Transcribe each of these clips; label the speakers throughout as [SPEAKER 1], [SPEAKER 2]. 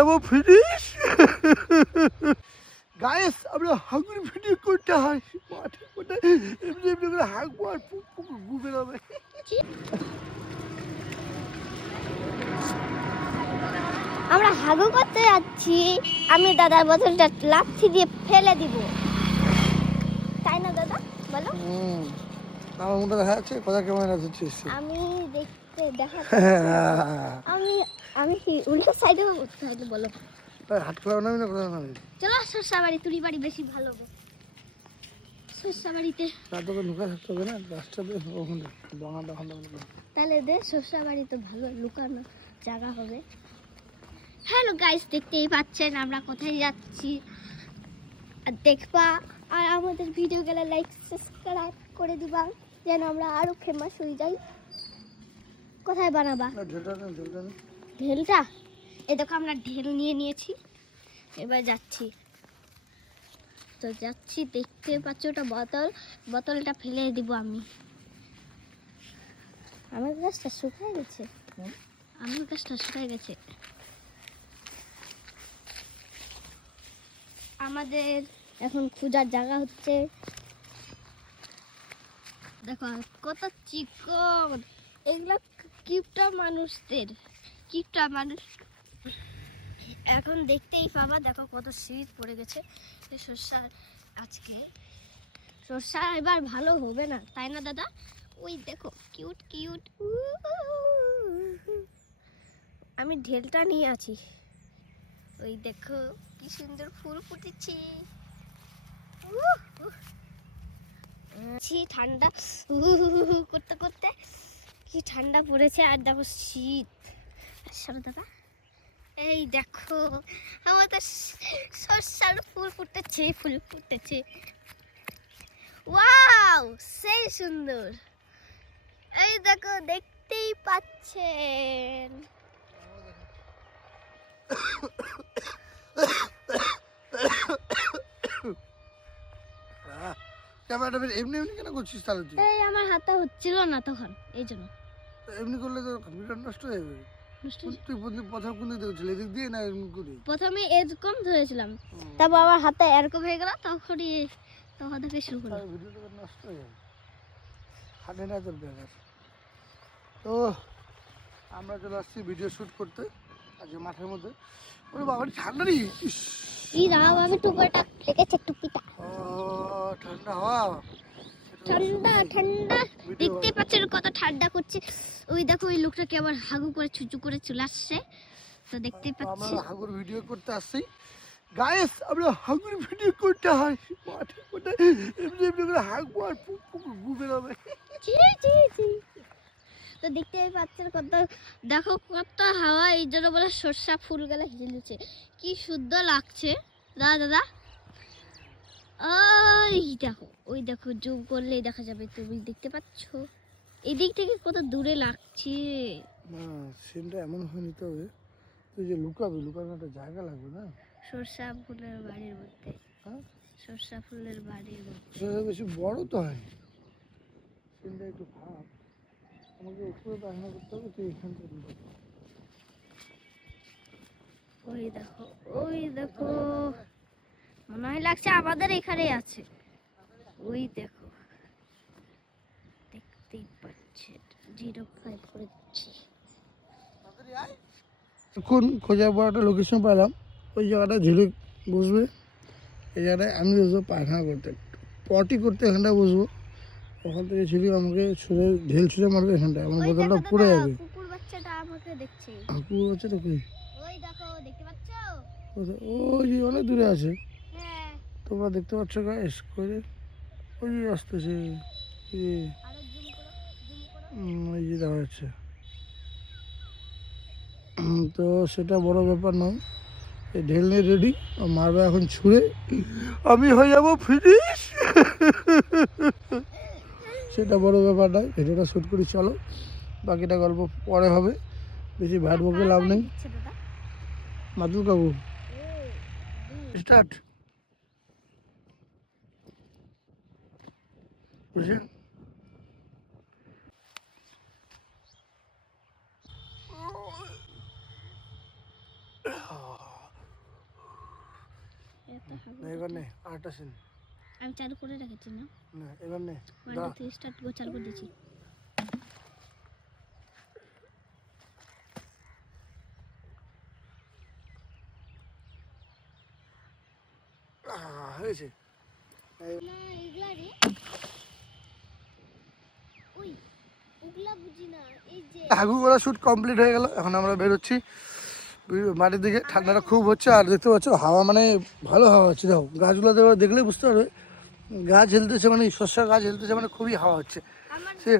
[SPEAKER 1] এবং finish. Guys আমরা হাগুর video করতে হয় মাঠে মাঠে এমনি এমনি করে হাগবো আর পুক পুক ঘুমে যাবে।
[SPEAKER 2] আমরা হাগু করতে যাচ্ছি। আমি দাদার বোতলটা লাথি দিয়ে ফেলে দিব। তাই না দাদা? বলো।
[SPEAKER 1] হুম। আমার মুখটা দেখা যাচ্ছে কথা কেমন আছে
[SPEAKER 2] আমি দেখতে দেখা আমি আমি উল্টো সাইডে করতে হবে বলো?
[SPEAKER 1] হাত খোলা নামি না খোলা নামি।
[SPEAKER 2] চলো সরষা বাড়ি তুলি বাড়ি বেশি ভালো হবে।
[SPEAKER 1] তার তোকে থাকতে না ওখানে
[SPEAKER 2] তাহলে দে সরষা বাড়ি তো ভালো লুকানো জায়গা হবে। হ্যালো গাইস দেখতেই পাচ্ছেন আমরা কোথায় যাচ্ছি। আর দেখবা আর আমাদের ভিডিও গেলে লাইক সাবস্ক্রাইব করে দিবা যেন আমরা আরও ফেমাস হয়ে যাই। কোথায় বানাবা?
[SPEAKER 1] ঢেলটা
[SPEAKER 2] এ দেখো আমরা ঢেল নিয়ে নিয়েছি। এবার যাচ্ছি। তো যাচ্ছি দেখতে পাচ্ছি ওটা বোতল। বোতলটা ফেলে দিব আমি। আমার গাছটা শুকায় গেছে। আমার গাছটা শুকায় গেছে। আমাদের এখন খোঁজার জায়গা হচ্ছে। দেখো কত চিকন। এগুলো কিপটা মানুষদের কিপটা মানুষ এখন দেখতেই পাবা দেখো কত শীত পড়ে গেছে সর্ষা আজকে সর্ষা এবার ভালো হবে না তাই না দাদা ওই দেখো কিউট কিউট আমি ঢেলটা নিয়ে আছি ওই দেখো কি সুন্দর ফুল ফুটেছে ঠান্ডা করতে করতে কি ঠান্ডা পড়েছে আর দেখো শীত। সরো দাদা এই দেখো আমাদের সরষার ফুল ফুটেছে ফুল ফুটেছে ওয়াও সেই সুন্দর। এই দেখো দেখতেই পাচ্ছেন।
[SPEAKER 1] এমনি এমনি কেন করছিস তাহলে তুই?
[SPEAKER 2] এই আমার হাতে হচ্ছিল না তখন এই জন্য।
[SPEAKER 1] এমনি করলে তো ভিডিও নষ্ট হয়ে যাবে। তুই প্রথম প্রথম কোন দিকে দেখছিলি এদিক দিয়ে না এমনি করে?
[SPEAKER 2] প্রথমে এরকম ধরেছিলাম। তারপর আমার হাতে এরকম হয়ে গেল তখনই তখন থেকে শুরু করলাম।
[SPEAKER 1] ভিডিওটা নষ্ট হয়ে যাবে। হাঁটে না তো আমরা চলে আসছি ভিডিও শ্যুট করতে আজকে মাঠের মধ্যে। ওরে বাবা ঠান্ডা
[SPEAKER 2] এই রাম আমি টুপিটা রেখেছে টুপিটা।
[SPEAKER 1] ও ঠান্ডা হাওয়া।
[SPEAKER 2] ঠান্ডা ঠান্ডা। দেখতে পাচ্ছেন কত ঠান্ডা করছে। ওই দেখো ওই লোকটাকে আবার হাগু করে ছুচু করে চলে আসছে। তো দেখতেই
[SPEAKER 1] তো আমরা
[SPEAKER 2] পাচ্ছি।
[SPEAKER 1] হাগুর ভিডিও করতে আসছি। গায়েস আমরা হাগুর ভিডিও করতে হয় মাঠে মাঠে এমনি এমনি করে হাগবো আর ঘুমে যাবে
[SPEAKER 2] জি জি জি। তো দেখতে পাচ্ছেন কত দেখো কত হাওয়া এই জন্য বলে সর্ষা ফুল গেলে হিলছে কি সুন্দর লাগছে। দাদা দাদা। ওই দেখো ওই দেখো জুম করলেই দেখা যাবে তুমি দেখতে পাচ্ছ। এদিক থেকে কত দূরে লাগছে।
[SPEAKER 1] না সিনটা এমন হয়ে নিতে হবে তুই যে লুকাবি লুকানোর একটা জায়গা লাগবে না?
[SPEAKER 2] সর্ষা ফুলের বাড়ির মধ্যে।
[SPEAKER 1] হ্যাঁ?
[SPEAKER 2] সর্ষা ফুলের বাড়ির মধ্যে।
[SPEAKER 1] বেশি বড় তো হয়। সিনটা একটু ভাব আমাকে উপরে বাসনা করতে হবে তুই এখান থেকে।
[SPEAKER 2] ওই দেখো ওই দেখো। লাগছে আমাদের এখানে আছে। ওই দেখো। দেখতেই পাচ্ছেন জিরো ফাইভ করে দিচ্ছি।
[SPEAKER 1] এখন খোঁজার পর একটা লোকেশন পেলাম। ওই জায়গাটা ঝিলে বসবে। এই জায়গাটায় আমি বসবো পায়খানা করতে। পটি করতে এখানটায় বসবো। ওখান থেকে ছিলি আমাকে ছুঁড়ে ঢেল ছুঁড়ে মারবে এখানটায়। আমার বোতলটা পড়ে যাবে।
[SPEAKER 2] কুকুর বাচ্চাটা আমাকে দেখছে।
[SPEAKER 1] কি
[SPEAKER 2] ওই দেখো দেখতে পাচ্ছ?
[SPEAKER 1] ওই যে অনেক দূরে আছে। তোমরা দেখতে পাচ্ছ গাইস করে ওই যে আসতেছে এই যে, দেখা যাচ্ছে। তো সেটা বড় ব্যাপার নয়। এই ঢেল নিয়ে রেডি মারবে এখন ছুঁড়ে। আমি হয়ে যাব ফিনিশ সেটা বড় ব্যাপার নয় ভিডিওটা শ্যুট করি চলো। বাকিটা গল্প পরে হবে। বেশি ভ্যাট বকে লাভ নেই। মাতুল কাকু স্টার্ট না এবার নে আরেকটা সিন।
[SPEAKER 2] আমি চালু করে রেখেছি না।
[SPEAKER 1] না এবার নে
[SPEAKER 2] ওয়ান। টু স্টার্ট গো চালু করে দিয়েছি
[SPEAKER 1] হয়েছে।
[SPEAKER 2] না এগুলা রে ওই
[SPEAKER 1] হাগু করা শ্যুট কমপ্লিট হয়ে গেল। এখন আমরা বেরোচ্ছি। মাটির দিকে ঠান্ডাটা খুব হচ্ছে আর দেখতে পাচ্ছ হাওয়া মানে ভালো হাওয়া হচ্ছে। দেখো গাছগুলো দেখো দেখলেই বুঝতে পারবে। গাছ হেলতেছে মানে শস্য গাছ হেলতেছে মানে খুবই হাওয়া হচ্ছে। সে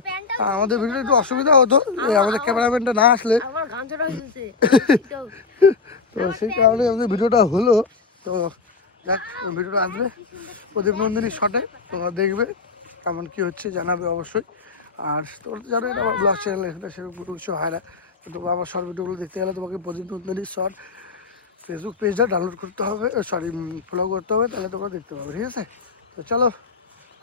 [SPEAKER 1] আমাদের ভিডিও একটু অসুবিধা হতো আমাদের ক্যামেরাম্যানটা না আসলে। তো সেই কারণে আমাদের ভিডিওটা হলো। তো যাক ভিডিওটা আসবে। প্রদীপ নন্দিনী শটে তোমরা দেখবে কেমন কি হচ্ছে জানাবে অবশ্যই। আর তোমরা তো জানো এটা আমার ব্লগ চ্যানেল এখানে সেরকম কোনো কিছু হয় না। তো তোমরা আমার শর্ট ভিডিওগুলো দেখতে গেলে তোমাকে প্রদীপ শর্ট ফেসবুক পেজটা ডাউনলোড করতে হবে সরি ফলো করতে হবে, তাহলে তোমরা দেখতে পাবে, ঠিক আছে? তো চলো,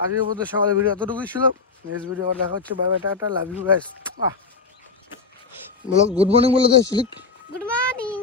[SPEAKER 1] আজকের মধ্যে সকালে ভিডিও এতটুকুই ছিল। নেক্সট ভিডিও আবার দেখা হচ্ছে bye bye tata love you guys বলো গুড মর্নিং বলে দে সিলিক
[SPEAKER 2] গুড মর্নিং